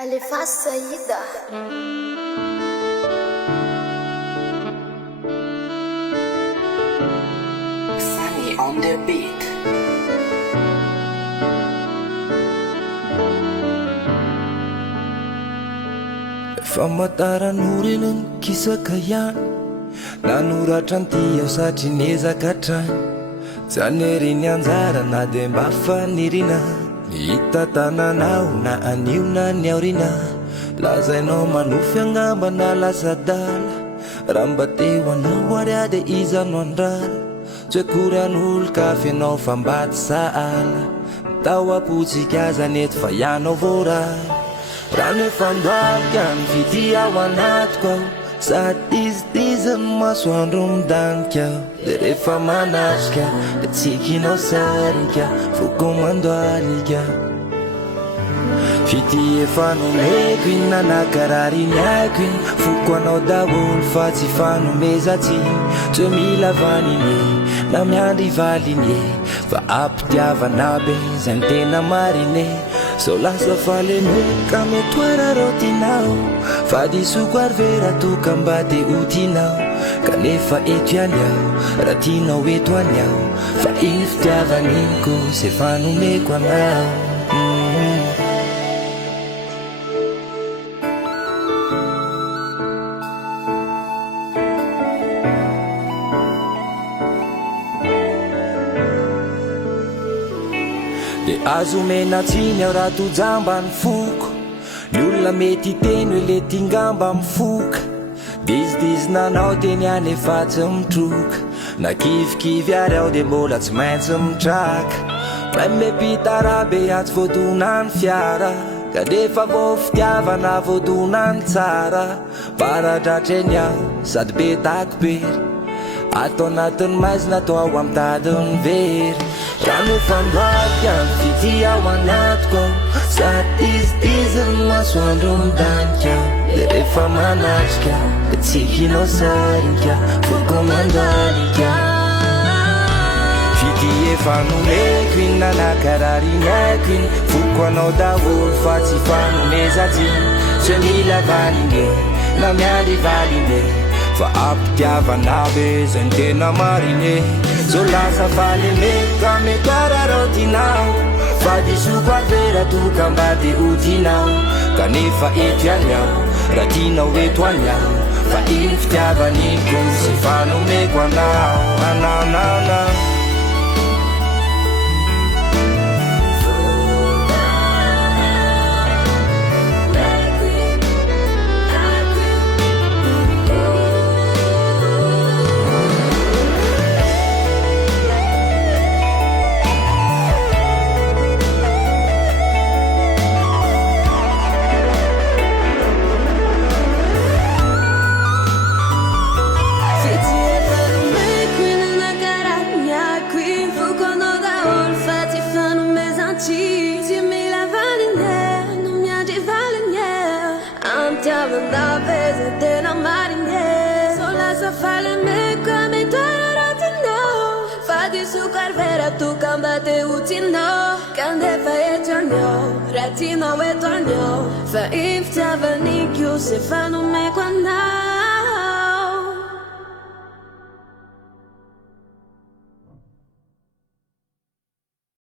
Alefasy Saida. Sunny on the beat. Famataran'orena ny kisaka ihany nanoratra anty aho satria niezaka hatrany zany ery ny anjara na de mba fanirina hita tananao na anio na ny aorina lazainao manofy angamba na lasa-dala raha mba teo anao ary ade iza no andrala tsy akory an'olo kafy anao fa mba tsy sahala tao apotsika aza neto fa ianao voarala raha nefandoalika mividy ao anatiko ao sady izy ny masoandro midanika ao de rehefa manatrika de tsikinao sarika fokomandoalika fity efa nomeko iny nanakarary ny aiko iny foko anao daholo fa tsy fanomezatsiny tsy mila vaniny na miandry valiny fa ampitiavana be zay ny tena marine so lasa falemeka metoara rotinao fa disoko ary vera toka mba de otinao kanefa eto ihany aho raha tianao eto any aho fa iny fitiavaniko zay fanomeko anao de azo menatsiny aho raha tojamba ny foko ny olona mety teny hoe le tingamba mifoka dizidizynanao teny any efa tsy mitroka na kivikivy ary aho de mbola tsy maintsy mitraka mamepitarabe atsy voadona ny fiara ka defa vo fitiavana voadona ny tsara paradratreny aho sady be takopery atao anatin'ny maizina atao ao amin'ny tadiny very raha nefandoalika mividy ao anatiko ao sady izy ny masoandro midanika ao de rehefa manatrika de tsikinao sarika fokomandoalika fity efa nomeko iny nanakarary ny aiko iny foko anao daholo fa tsy fanomezatsiny tsy mila valine na miandry valine fa ampitiavana be zay ny tena marine zo lasa falemeka metoara rotinao fa disoko ary vera toka mba de otinao kanefa eto ihany aho raha tianao eto any aho fa iny fitiavaniko sy fanomeko anao anaonao Amtiavana beza tena marine so lasa falemeko metoara rotinao fa disoko ary vera toka mba de otinao kandefa eto any aho raha tianao eto any aho fa iny fitiavaniko zay fanomeko anao